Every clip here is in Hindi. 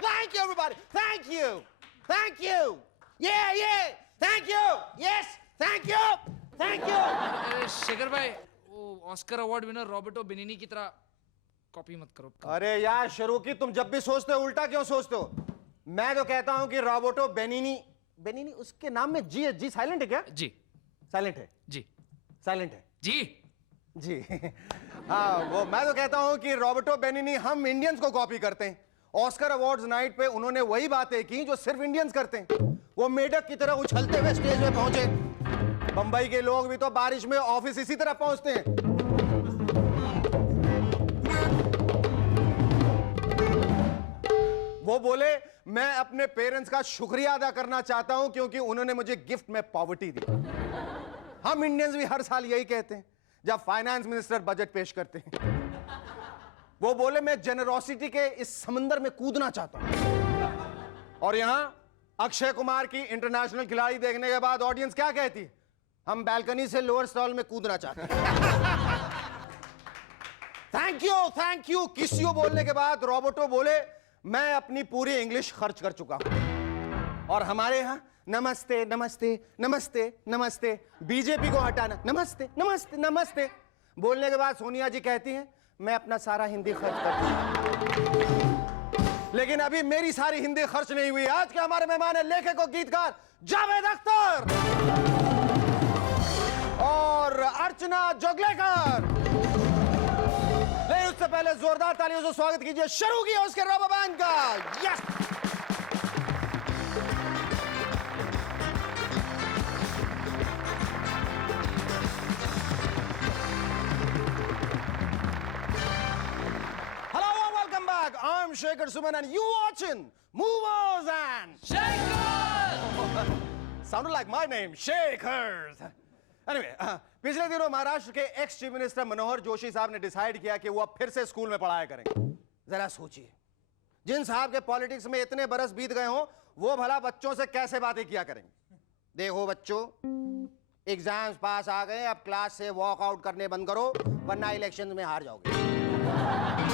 Thank you, everybody. Thank you. Thank you. Yeah. Thank you. Yes. Thank you. Thank you. अरे शेखर भाई, वो ऑस्कर अवार्ड विनर रॉबर्टो बेनिनी की तरह कॉपी मत करो। अरे यार शरूकी, तुम जब भी सोचते हो उल्टा क्यों सोचते हो? मैं तो कहता हूं कि रॉबर्टो बेनिनी उसके नाम में जी साइलेंट है क्या? जी साइलेंट है। जी साइलेंट है जी। हाँ, वो मैं तो कहता हूं कि रॉबर्टो बेनिनी हम इंडियंस को कॉपी करते हैं। ऑस्कर अवार्ड्स नाइट पे उन्होंने वही बातें की जो सिर्फ इंडियंस करते हैं। वो मेढक की तरह उछलते हुए स्टेज पे पहुंचे। बंबई के लोग भी तो बारिश में ऑफिस इसी तरह पहुंचते हैं। वो बोले, मैं अपने पेरेंट्स का शुक्रिया अदा करना चाहता हूं क्योंकि उन्होंने मुझे गिफ्ट में पॉवर्टी दी। हम इंडियंस भी हर साल यही कहते हैं जब फाइनेंस मिनिस्टर बजट पेश करते हैं। वो बोले, मैं जेनरोसिटी के इस समंदर में कूदना चाहता हूं। और यहां अक्षय कुमार की इंटरनेशनल खिलाड़ी देखने के बाद ऑडियंस क्या कहती है? हम बैल्कनी से लोअर स्टॉल में कूदना चाहते हैं। थैंक यू किसियो बोलने के बाद रॉबर्टो बोले, मैं अपनी पूरी इंग्लिश खर्च कर चुका हूं। और हमारे यहां नमस्ते नमस्ते नमस्ते नमस्ते, बीजेपी को हटाना, नमस्ते नमस्ते नमस्ते बोलने के बाद सोनिया जी कहती हैं, मैं अपना सारा हिंदी खर्च कर दूं। लेकिन अभी मेरी सारी हिंदी खर्च नहीं हुई। आज के हमारे मेहमान है लेखक और गीतकार जावेद अख्तर और अर्चना जोगलेकर। लेकिन उससे पहले जोरदार तालियों से स्वागत कीजिए शुरू किया उसके रबर बैंड का। Yes, I'm Shekhar Suman and you watching Movers and Shekhar! Sounded like my name, Shekhar. Anyway, पिछले दिनों महाराष्ट्र के ex chief minister Manohar Joshi साहब ने डिसाइड किया कि वो अब फिर से स्कूल में पढ़ाया करेंगे। जरा सोचिए, जिन साहब के पॉलिटिक्स में इतने बरस बीत गए हों, वो भला बच्चों से कैसे बातें किया करेंगे। देखो बच्चों, एग्जाम्स पास आ गए, अब क्लास से वॉक आउट करने बंद करो वरना इलेक्शन में हार जाओगे।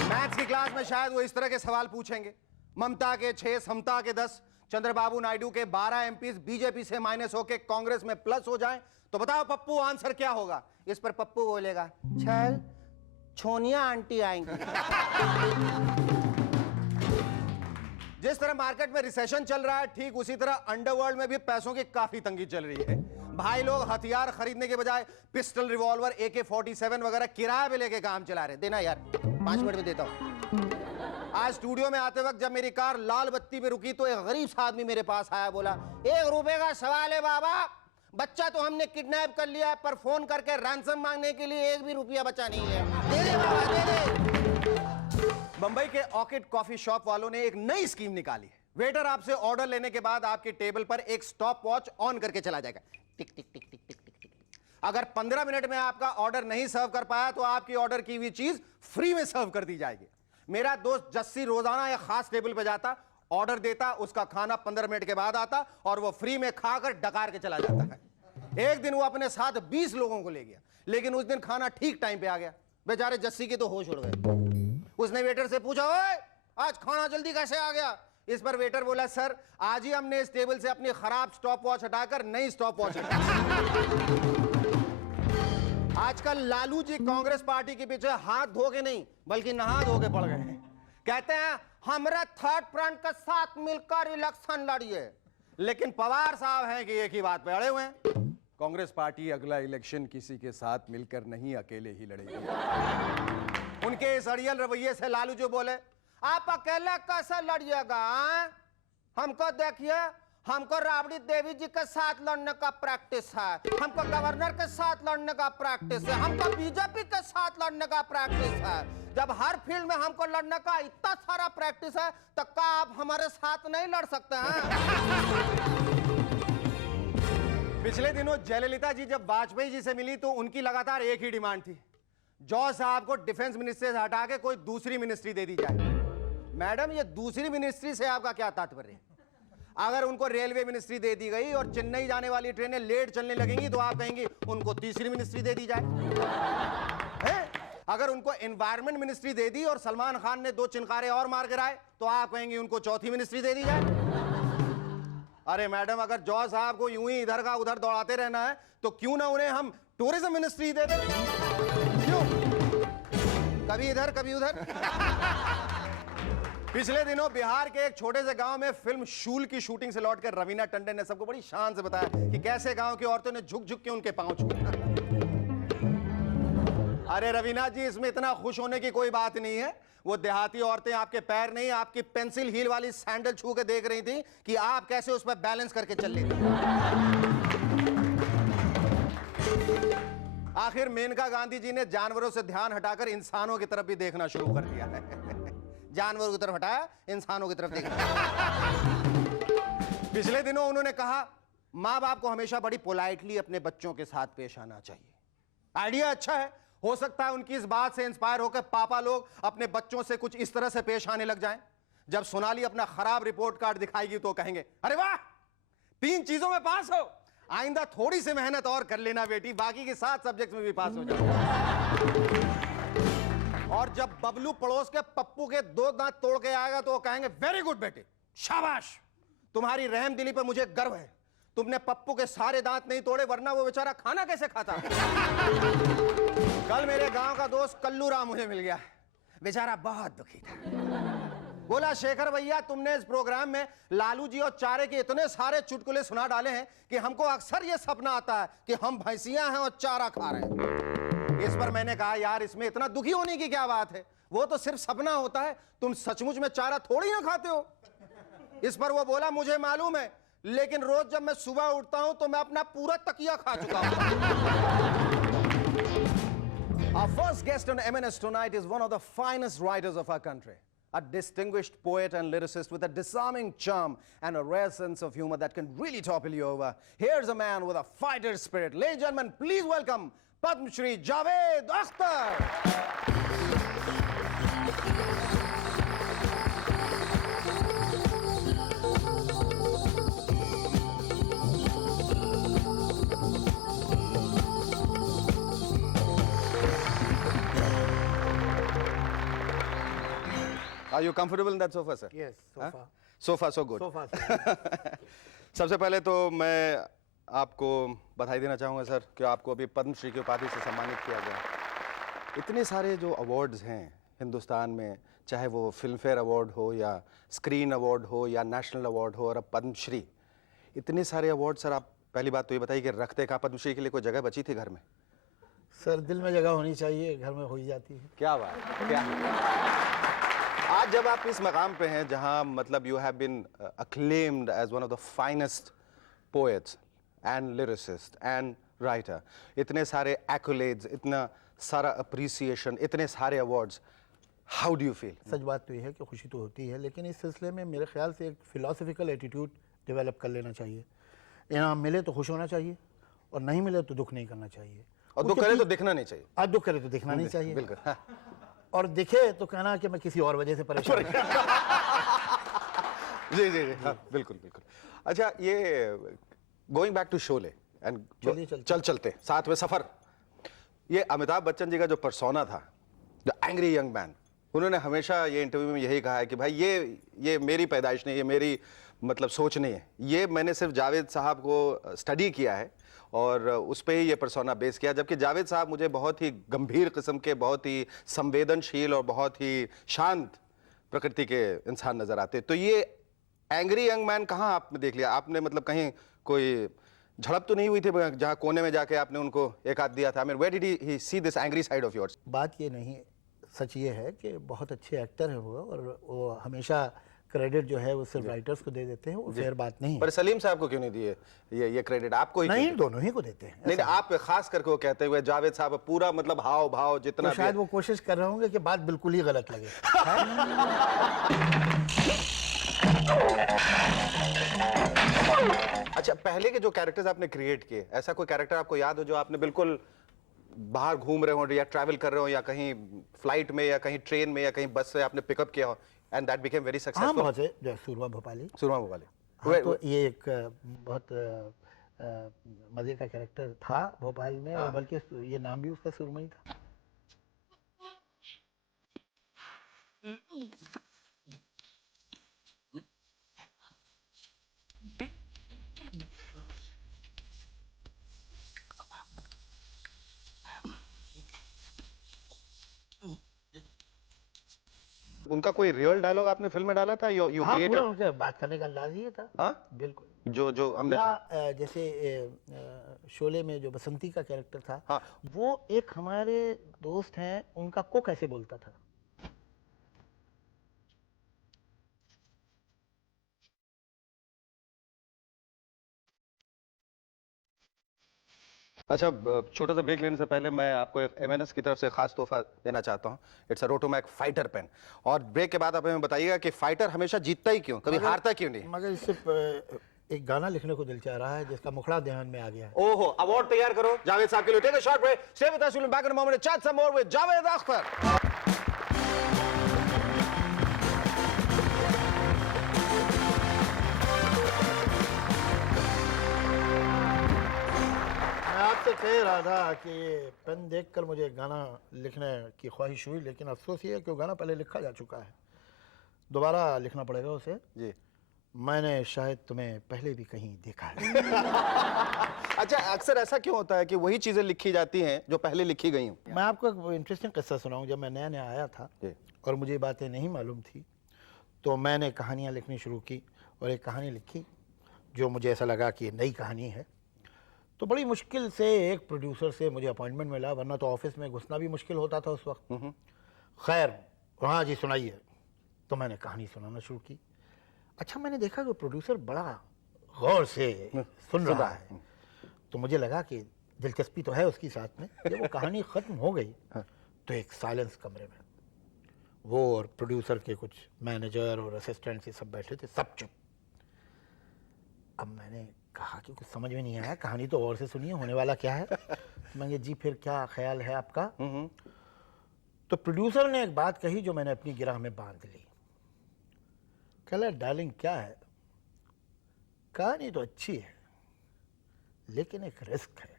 मैथ्स की क्लास में शायद वो इस तरह के सवाल पूछेंगे, ममता के 6, समता के 10, चंद्रबाबू नायडू के 12 एमपीज बीजेपी से माइनस होके कांग्रेस में प्लस हो जाएं, तो बताओ पप्पू आंसर क्या होगा? इस पर पप्पू बोलेगा, चल छोनिया आंटी आएंगी। जिस तरह मार्केट में रिसेशन चल रहा है, ठीक उसी तरह अंडरवर्ल्ड में भी पैसों की काफी तंगी चल रही है। भाई लोग हथियार खरीदने के बजाय पिस्टल, रिवॉल्वर, AK-47 वगैरह किराए पे लेके काम चला रहे। देना यार, 5 मिनट में देता हूं। आज स्टूडियो में आते वक्त जब मेरी कार लाल बत्ती पे रुकी तो एक गरीब सा आदमी मेरे पास आया, बोला, 1 रुपए का सवाल है बाबा, बच्चा तो हमने किडनैप कर लिया है पर फोन करके रैंसम मांगने के लिए 1 भी रुपया बचा नहीं है, दे दे बाबा दे दे। बंबई के ऑर्किड कॉफी शॉप वालों ने एक नई स्कीम निकाली है। वेटर आपसे ऑर्डर लेने के बाद आपकी टेबल पर एक स्टॉप वॉच ऑन करके चला जाएगा, टिक टिक टिक टिक टिक टिक टिक। अगर 15 मिनट में आपका ऑर्डर नहीं सर्व कर पाया तो आपकी ऑर्डर की हुई चीज फ्री में सर्व कर दी जाएगी। मेरा दोस्त जस्सी रोजाना एक खास टेबल पे जाता, ऑर्डर देता, उसका खाना 15 मिनट के बाद आता और वो फ्री में खाकर डकार के चला जाता है। एक दिन वो अपने साथ 20 लोगों को ले गया, लेकिन उस दिन खाना ठीक टाइम पे आ गया। बेचारे जस्सी के तो होश उड़ गए। उसने वेटर से पूछा, ओए आज खाना जल्दी कैसे आ गया? इस पर वेटर बोला, सर आज ही हमने इस टेबल से अपनी खराब स्टॉप वॉच हटाकर नई स्टॉप वॉच आजकल लालू जी कांग्रेस पार्टी के पीछे हाथ धो के नहीं बल्कि नहा धो के पड़ गए हैं। कहते हैं हमारे थर्ड फ्रंट के साथ मिलकर इलेक्शन लड़िए, लेकिन पवार साहब हैं कि एक ही बात पे अड़े हुए हैं, कांग्रेस पार्टी अगला इलेक्शन किसी के साथ मिलकर नहीं अकेले ही लड़ेगी। उनके इस अड़ियल रवैये से लालू जी बोले, आप अकेले कैसे लड़िएगा? हमको देखिए, हमको राबड़ी देवी जी के साथ लड़ने का प्रैक्टिस है, हमको गवर्नर के साथ लड़ने का प्रैक्टिस है, हमको बीजेपी के साथ लड़ने का प्रैक्टिस है। जब हर फील्ड में हमको लड़ने का इतना सारा प्रैक्टिस है तो क्या आप हमारे साथ नहीं लड़ सकते हैं? पिछले दिनों जयललिता जी जब वाजपेयी जी से मिली तो उनकी लगातार एक ही डिमांड थी, जॉर्ज साहब को डिफेंस मिनिस्ट्री से हटा के कोई दूसरी मिनिस्ट्री दे दी जाए। मैडम, ये दूसरी मिनिस्ट्री से आपका क्या तात्पर्य है? अगर उनको रेलवे मिनिस्ट्री दे दी गई और चेन्नई जाने वाली ट्रेनें लेट चलने लगेंगी तो आप कहेंगे उनको तीसरी मिनिस्ट्री दे दी जाए। अगर उनको एनवायरमेंट मिनिस्ट्री दे दी और सलमान खान ने 2 चिनकारे और मार गिराए तो आप कहेंगे उनको चौथी मिनिस्ट्री दे दी जाए? अरे मैडम, अगर जॉर्ज साहब को यूं ही इधर का उधर दौड़ाते रहना है तो क्यों ना उन्हें हम टूरिज्म मिनिस्ट्री दे दें? क्यों? कभी इधर कभी उधर। पिछले दिनों बिहार के एक छोटे से गांव में फिल्म शूल की शूटिंग से लौटकर रवीना टंडन ने सबको बड़ी शान से बताया कि कैसे गांव की औरतों ने झुक झुक के उनके पांव छुए। अरे रवीना जी, इसमें इतना खुश होने की कोई बात नहीं है। वो देहाती औरतें आपके पैर नहीं, आपकी पेंसिल हील वाली सैंडल छू के देख रही थी कि आप कैसे उस पर बैलेंस करके चल रही थी। आखिर मेनका गांधी जी ने जानवरों से ध्यान हटाकर इंसानों की तरफ भी देखना शुरू कर दिया है। जानवरों की तरफ हटाया, इंसानों की तरफ देखना। पिछले दिनों उन्होंने कहा, माँ बाप को हमेशा बड़ी पोलाइटली अपने बच्चों के साथ पेश आना चाहिए। आइडिया अच्छा है। हो सकता है उनकी इस बात से इंस्पायर होकर पापा लोग अपने बच्चों से कुछ इस तरह से पेश आने लग जाएं। जब सोनाली अपना खराब रिपोर्ट कार्ड दिखाएगी तो कहेंगे, अरे वाह, 3 चीजों में पास हो, आइंदा थोड़ी सी मेहनत और कर लेना बेटी, बाकी के 7 सब्जेक्ट्स में भी पास हो जाओ। और जब बबलू पड़ोस के पप्पू के 2 दांत तोड़ के आएगा तो वो कहेंगे, वेरी गुड बेटे, शाबाश, तुम्हारी रहम दिली पर मुझे गर्व है। तुमने पप्पू के सारे दांत नहीं तोड़े, वरना वो बेचारा खाना कैसे खाता। कल मेरे गांव का दोस्त कल्लू राम मुझे मिल गया, बेचारा बहुत दुखी था। बोला, शेखर भैया, तुमने इस प्रोग्राम में लालू जी और चारे के इतने सारे चुटकुले सुना डाले हैं कि हमको अक्सर ये सपना आता है कि हम भैंसियां हैं और चारा खा रहे हैं। इस पर मैंने कहा, यार इसमें इतना दुखी होने की क्या बात है, वो तो सिर्फ सपना होता है, तुम सचमुच में चारा थोड़ी ना खाते हो। इस पर वो बोला, मुझे मालूम है, लेकिन रोज जब मैं सुबह उठता हूं तो मैं अपना पूरा तकिया खा चुका हूं। Our first guest on M&S tonight is one of the finest writers of our country, a distinguished poet and lyricist with a disarming charm and a rare sense of humor that can really topple you over. Here's a man with a fighter's spirit. Ladies and gentlemen, please welcome Padma Shri Javed Akhtar. Are you comfortable in that sofa, sir? Yes, sofa. Huh? So far, so good. Sofa. सबसे पहले तो मैं आपको बधाई देना चाहूँगा सर कि आपको अभी पद्मश्री की उपाधि से सम्मानित किया गया। इतने सारे जो अवार्ड्स हैं हिंदुस्तान में, चाहे वो फिल्म फेयर अवार्ड हो या स्क्रीन अवार्ड हो या नेशनल अवार्ड हो और अब पद्मश्री, इतने सारे अवार्ड सर, आप पहली बात तो ये बताइए कि रखते कहाँ पद्मश्री के लिए कोई जगह बची थी घर में? सर, दिल में जगह होनी चाहिए, घर में हो ही जाती है। क्या बात, क्या आज जब आप इस मकाम पे हैं जहां मतलब you have been acclaimed as one of the finest poets and lyricist and writer, इतने सारे accolades, इतना सारा appreciation, इतने सारे awards, how do you feel? सच बात तो ये है कि खुशी तो होती है, लेकिन इस सिलसिले में मेरे ख्याल से एक फिलोसफिकल एटीट्यूड डेवलप कर लेना चाहिए। इनाम मिले तो खुश होना चाहिए और नहीं मिले तो दुख नहीं करना चाहिए। और दुख करे तो दिखना नहीं चाहिए। आज दुख करे तो दिखना नहीं चाहिए, बिल्कुल। हाँ। और दिखे तो कहना कि मैं किसी और वजह से परेशान हूं। जी जी जी, हाँ, बिल्कुल बिल्कुल। अच्छा, ये going back to Sholay and चलते साथ में सफर, ये अमिताभ बच्चन जी का जो पर्सोना था, द एंग्री यंग मैन, उन्होंने हमेशा ये इंटरव्यू में यही कहा है कि भाई ये मेरी पैदाइश नहीं, ये मेरी मतलब सोच नहीं है, ये मैंने सिर्फ जावेद साहब को स्टडी किया है और उस पर ही ये पर्सोना बेस किया। जबकि जावेद साहब मुझे बहुत ही गंभीर किस्म के, बहुत ही संवेदनशील और बहुत ही शांत प्रकृति के इंसान नजर आते। तो ये एंग्री यंग मैन कहाँ आपने देख लिया? आपने मतलब कहीं कोई झड़प तो नहीं हुई थी जहाँ कोने में जाके आपने उनको एक हाथ दिया था? I mean, where did he see this angry side of yours? बात ये नहीं, सच ये है कि बहुत अच्छे एक्टर हैं वो, और वो हमेशा क्रेडिट जो है वो सिर्फ राइटर्स को दे देते हैं, वो फेयर बात नहीं है। पर सलीम साहब को क्यों नहीं दिए ये क्रेडिट? आपको ही नहीं, दोनों ही को देते हैं। नहीं, आप खास करके वो कहते हुए जावेद साहब पूरा मतलब हाव भाव जितना तो शायद वो कोशिश कर रहे होंगे कि बात बिल्कुल ही गलत लगे। अच्छा, पहले के जो कैरेक्टर्स आपने क्रिएट किए, ऐसा कोई कैरेक्टर आपको याद हो जो आपने बिल्कुल बाहर घूम रहे हो या ट्रैवल कर रहे हो या कहीं फ्लाइट में या कहीं ट्रेन में या कहीं बस से आपने पिकअप किया हो and that became very successful? हाँ, बहुत है, जो सूरमा भोपाली। सूरमा भोपाली, हाँ, तो ये एक बहुत मजे का कैरेक्टर था भोपाल में, और बल्कि ये नाम भी उसका सुरमा ही था। उनका कोई रियल डायलॉग आपने फिल्म में डाला था? यू हाँ, पूरा क्रिएटेड? उनका बात करने का अंदाज ही ये था। हाँ, बिल्कुल। जो हमने, या जैसे शोले में जो बसंती का कैरेक्टर था, हाँ, वो एक हमारे दोस्त हैं, उनका कुक ऐसे बोलता था। अच्छा, छोटा सा ब्रेक लेने से पहले मैं आपको एक एमएनएस की तरफ से खास तोहफा देना चाहता हूँ। It's a Rotomac fighter pen. और ब्रेक के बाद आप हमें बताइएगा कि फाइटर हमेशा जीतता ही क्यों, कभी हारता क्यों नहीं? मगर इससे एक गाना लिखने को दिल चाह रहा है जिसका मुखड़ा ध्यान में आ गया है। ओहो, अवार्ड तैयार करो जावेद साहब के लिए। Take a short break, stay with us, will be back in a moment, chat some more with Javed Akhtar. मैं आपसे कह रहा था कि ये पेन देखकर मुझे गाना लिखने की ख्वाहिश हुई, लेकिन अफसोस ये है कि वो गाना पहले लिखा जा चुका है, दोबारा लिखना पड़ेगा उसे। जी। मैंने शायद तुम्हें पहले भी कहीं देखा है। अच्छा, अक्सर ऐसा क्यों होता है कि वही चीजें लिखी जाती हैं जो पहले लिखी गई हूँ? मैं आपको एक इंटरेस्टिंग किस्सा सुनाऊं। जब मैं नया नया आया था जी। और मुझे ये बातें नहीं मालूम थी, तो मैंने कहानियाँ लिखनी शुरू की और एक कहानी लिखी जो मुझे ऐसा लगा कि नई कहानी है। तो बड़ी मुश्किल से एक प्रोड्यूसर से मुझे अपॉइंटमेंट मिला, वरना तो ऑफिस में घुसना भी मुश्किल होता था उस वक्त। खैर, हाँ जी सुनाइए। तो मैंने कहानी सुनाना शुरू की। अच्छा, मैंने देखा कि प्रोड्यूसर बड़ा गौर से सुन रहा है, तो मुझे लगा कि दिलचस्पी तो है उसकी साथ में। जब वो कहानी ख़त्म हो गई तो एक साइलेंस कमरे में, वो और प्रोड्यूसर के कुछ मैनेजर और असिस्टेंट से सब बैठे थे, सब चुप। अब मैंने कहा कि कुछ समझ में नहीं आया, कहानी तो और से सुनिए, होने वाला क्या है। मैंने जी फिर क्या ख्याल है आपका? तो प्रोड्यूसर ने एक बात कही जो मैंने अपनी गिरह में बांध ली। कहला, डार्लिंग क्या है, कहानी तो अच्छी है लेकिन एक रिस्क है।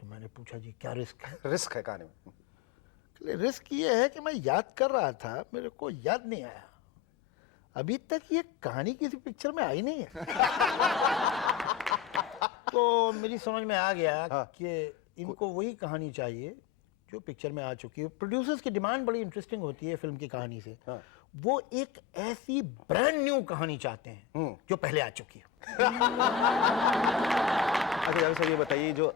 तो मैंने पूछा, जी क्या रिस्क है? रिस्क है कहानी में? कहले, रिस्क ये है कि मैं याद कर रहा था, मेरे को याद नहीं आया, अभी तक ये कहानी किसी पिक्चर में आई नहीं है। तो मेरी समझ में आ गया कि इनको वही कहानी चाहिए जो पिक्चर में आ चुकी है। प्रोड्यूसर्स की डिमांड बड़ी इंटरेस्टिंग होती है फिल्म की कहानी से। वो एक ऐसी ब्रांड न्यू कहानी चाहते हैं जो पहले आ चुकी है। अच्छा जावेद साहब, ये बताइए, जो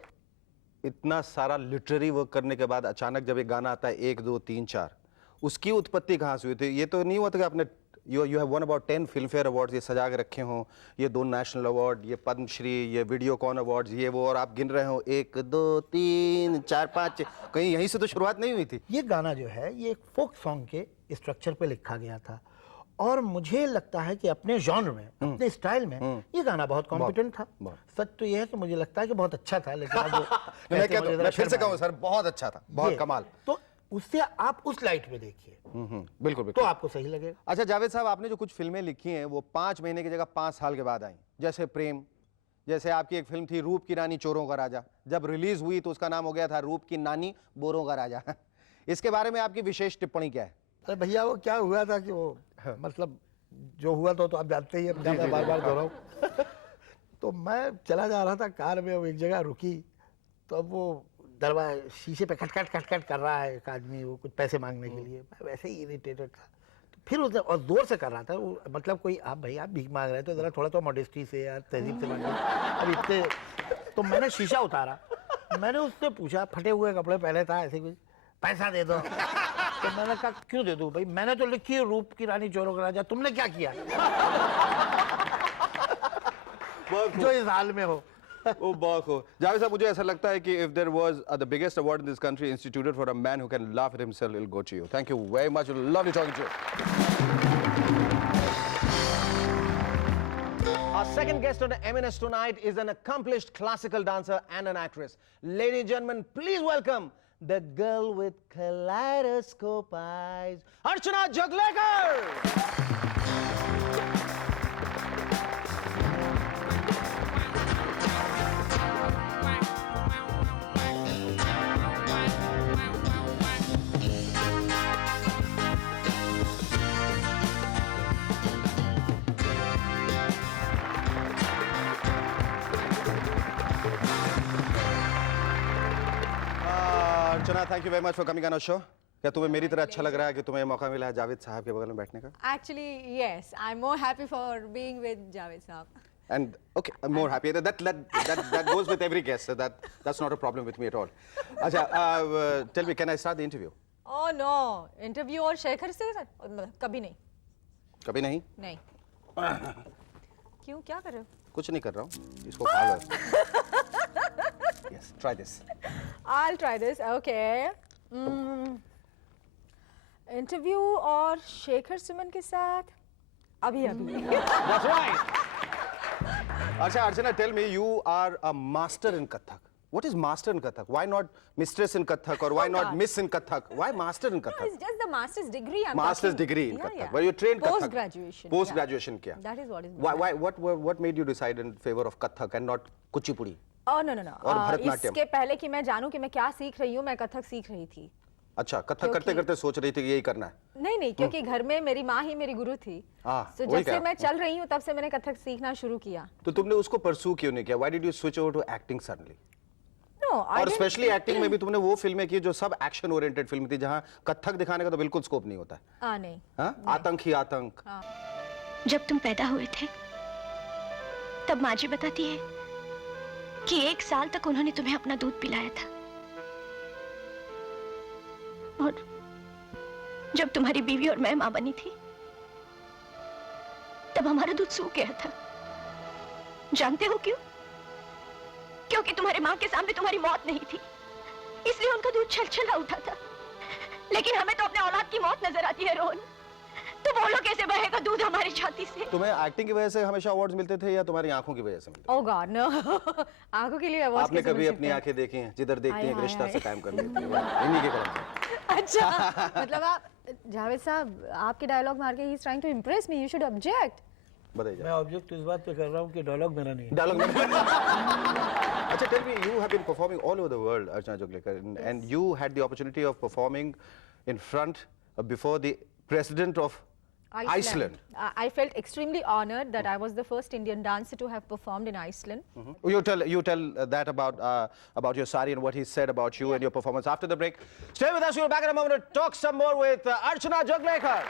इतना सारा लिटरेरी वर्क करने के बाद अचानक जब एक गाना आता है 1 2 3 4, उसकी उत्पत्ति कहाँ से हुई थी? ये तो नहीं हुआ था कि आपने you have one about 10 film fair awards ये सजा के रखे हों, ये 2 नेशनल अवार्ड, ये पद्मश्री, ये वीडियोकॉन अवार्ड्स, ये वो, और आप गिन रहे हो 1 2 3 4 5, कहीं यहीं से तो शुरुआत नहीं हुई थी? ये गाना जो है ये एक फोक सॉन्ग के स्ट्रक्चर पे लिखा गया था, और मुझे लगता है कि अपने जॉनर में, अपने स्टाइल में ये गाना बहुत कॉम्पिटेंट था। सच तो ये है कि मुझे लगता है कि बहुत अच्छा था, लेकिन अब मैं फिर से कहूँ सर, बहुत अच्छा था, बहुत कमाल। तो उससे आप उस लाइट में देखिए, बिल्कुल बिल्कुल, तो आपको सही लगेगा। अच्छा जावेद साहब, आपने जो कुछ फिल्में लिखी हैं वो 5 महीने की जगह 5 साल के बाद आई, जैसे प्रेम, जैसे आपकी एक फिल्म थी रूप की रानी चोरों का राजा, जब रिलीज हुई तो उसका नाम हो गया था रूप की नानी बोरों का राजा। इसके बारे में आपकी विशेष टिप्पणी क्या है? अरे भैया, वो क्या हुआ था कि वो मतलब जो हुआ तो आप जानते ही हैं, मैं बार बार दोहराऊं। तो मैं चला जा रहा था कार में, वो एक जगह रुकी, तो अब वो दरवाजे शीशे पे खटखट खटखट कर रहा है एक आदमी, वो कुछ पैसे मांगने के लिए। मैं वैसे ही इरिटेटेड था, तो फिर उसने और जोर से कर रहा था वो, मतलब कोई आप भाई आप भीख मांग रहे हैं तो जरा थोड़ा तो मॉडेस्टी से यार, तहजीब से मांगिए। अब इतने, तो मैंने शीशा उतारा, मैंने उससे पूछा, फटे हुए कपड़े पहने था, ऐसे कुछ, पैसा दे दो। तो मैंने कहा क्यों दे दूं भाई, मैंने तो लिखी है रूप की रानी चोरों का राजा, तुमने क्या किया? जो इस हाल में हो। ओ बहुत खूब। जावेद साहब, मुझे ऐसा लगता है कि if there was the biggest award in this country instituted for a man who can laugh at himself, it'll go to you. Thank you very much. Lovely talking to you. Our second guest on the M&S tonight is an accomplished classical dancer and an actress. Ladies and gentlemen, please welcome the girl with kaleidoscope eyes, Archana Jaglekar. Archana, thank you very much for coming on our show. क्या तुम्हें मेरी तरह अच्छा लग रहा है कि तुम्हें मौका मिला है जावेद साहब के बगल में बैठने का? Actually, yes. I'm more happy for being with Javed Saab. And okay, I'm more happy. That goes with every guest. So that's not a problem with me at all. Acha, tell me, can I start the interview? Oh no, interview और शेखर से कभी नहीं. कभी नहीं? नहीं. क्यों, क्या कर रहे हो? कुछ नहीं कर रहा हूँ. इसको खा लो. Yes, try this. I'll try this. Okay. Interview और शेखर सुमन के साथ अभी. That's right. Acha, Archana, tell me, you are a master in Kathak. What is master in Kathak? Why not mistress in Kathak or why not miss in Kathak? Why master in No, Kathak? it's just the master's degree. Master's degree in Kathak. But you trained Kathak. Post graduation. Post graduation किया. That is what is. What made you decide in favor of Kathak and not Kuchipudi? Oh no. और भरतनाट्यम? इसके पहले कि मैं जानूं कि मैं क्या सीख रही हूँ, मैं कथक सीख रही थी. अच्छा, कथक करते करते सोच रही थी कि यही करना है. नहीं, क्योंकि घर में मेरी माँ ही मेरी गुरु थी. तो जब से मैं चल रही हूँ तब से मैंने कथक सीखना शुरू किया. तो तुमने उसको परस्यू क्यों नहीं किया? Why did you switch over to acting suddenly? No, और स्पेशली एक्टिंग में भी तुमने वो फिल्में की जो सब एक्शन ओरिएंटेड फिल्म थी जहाँ कथक दिखाने का तो बिल्कुल स्कोप नहीं होता है. नहीं. हाँ? आतंक ही आतंक. जब तुम पैदा हुए थे तब माँ जी बताती है कि 1 साल तक उन्होंने तुम्हें अपना दूध पिलाया था और जब तुम्हारी बीवी और मैं मां बनी थी तब हमारा दूध सूख गया था. जानते हो क्यों? क्योंकि तुम्हारे मां के सामने तुम्हारी मौत नहीं थी, इसलिए उनका दूध छलछला उठा था. लेकिन हमें तो अपने औलाद की मौत नजर आती है रोहन. तो बोलो कैसे बहेगा दूध हमारी छाती से? तुम्हें एक्टिंग की वजह से हमेशा अवार्ड्स मिलते थे या तुम्हारी आंखों की वजह से मिलते थे? Oh God, no. आंखों के लिए अवार्ड. आपने कभी अपनी आंखें देखी हैं? जिधर देखती हैं एक रिश्ता से कायम कर लेती हैं. इन्हीं के कारण से. अच्छा, मतलब आप जावेद साहब आपके डायलॉग मार के he is trying to impress me. You should object. बताइए. मैं ऑब्जेक्ट इस बात पे कर रहा हूँ कि डायलॉग मेरा नहीं है. डायलॉग में. अच्छा, tell me, you have been performing all over the world, Archana Joglekar, and you had the opportunity of performing in front before the president of Iceland. I felt extremely honored that I was the first Indian dancer to have performed in Iceland. You tell that about your sari and what he said about you and your performance after the break. Stay with us. We'll be back in a moment to talk some more with Archana Joglekar.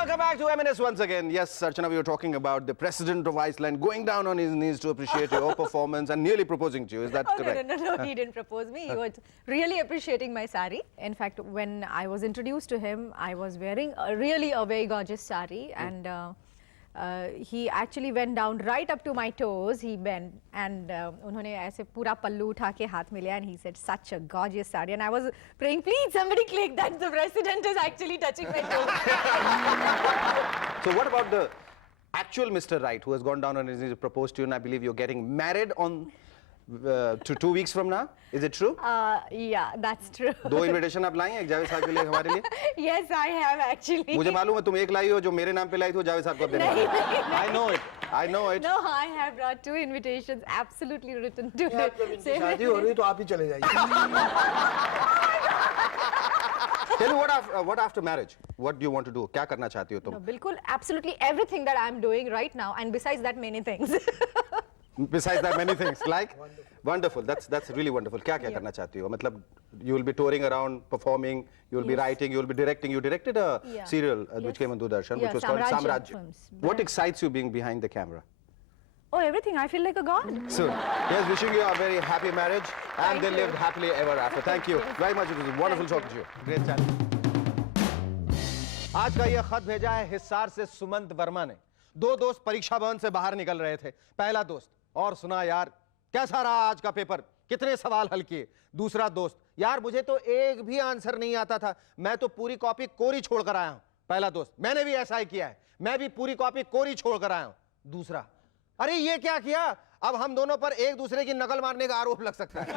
Welcome back to M&S once again. Yes, Archana, we were talking about the president of Iceland going down on his knees to appreciate your performance and nearly proposing to you. Is that correct? No, he didn't propose me. He was really appreciating my sari. In fact, when I was introduced to him, I was wearing a very gorgeous sari, and he actually went down right up to my toes. He bent and उन्होंने ऐसे पूरा पल्लू उठा के हाथ में लिया, and he said, "Such a gorgeous sari." And I was praying, please somebody click that the president is actually touching my toes. So what about the actual Mr. Right who has gone down on his knees to propose to you, and I believe you're getting married on to 2 weeks from now? Is it true? Yeah, that's true. 2 invitation आप लाई हैं, एक जावेद साहब के लिए, हमारे लिए? Yes, I have actually. मुझे मालूम है तुम एक लाई हो जो मेरे नाम पे लाई थी, जावेद साहब को देने वाली हो. I know it. No, I have brought 2 invitations, absolutely written to शादी हो रही है तो आप ही चले जाइए. Tell me what after marriage? What do you want to do? क्या करना चाहती हो तुम? No, बिल्कुल, absolutely everything that I'm doing right now, and besides that, many things. Besides that, many things. Like? Wonderful. That's really wonderful. क्या करना चाहती हो? मतलब you will be touring around, performing, you will be writing, you will be directing. You directed a serial which came on Doordarshan, which was called Samraj. What excites you being behind the camera? Oh, everything. I feel like a god. Soon. Yes, wishing you a very happy marriage and they lived happily ever after. Thank you very much. It was wonderful talking to you. Great chat. आज का ये खत भेजा है हिसार से सुमंत वर्मा ने. 2 दोस्त परीक्षा भवन से बाहर निकल रहे थे. पहला दोस्त, और सुना यार कैसा रहा आज का पेपर, कितने सवाल हल किए. दूसरा दोस्त, यार मुझे तो एक भी आंसर नहीं आता था, मैं तो पूरी कॉपी कोरी छोड़ कर आया हूं. पहला दोस्त, मैंने भी ऐसा ही किया है, मैं भी पूरी कॉपी कोरी छोड़ कर आया हूं. दूसरा, अरे ये क्या किया, अब हम दोनों पर एक दूसरे की नकल मारने का आरोप लग सकता है.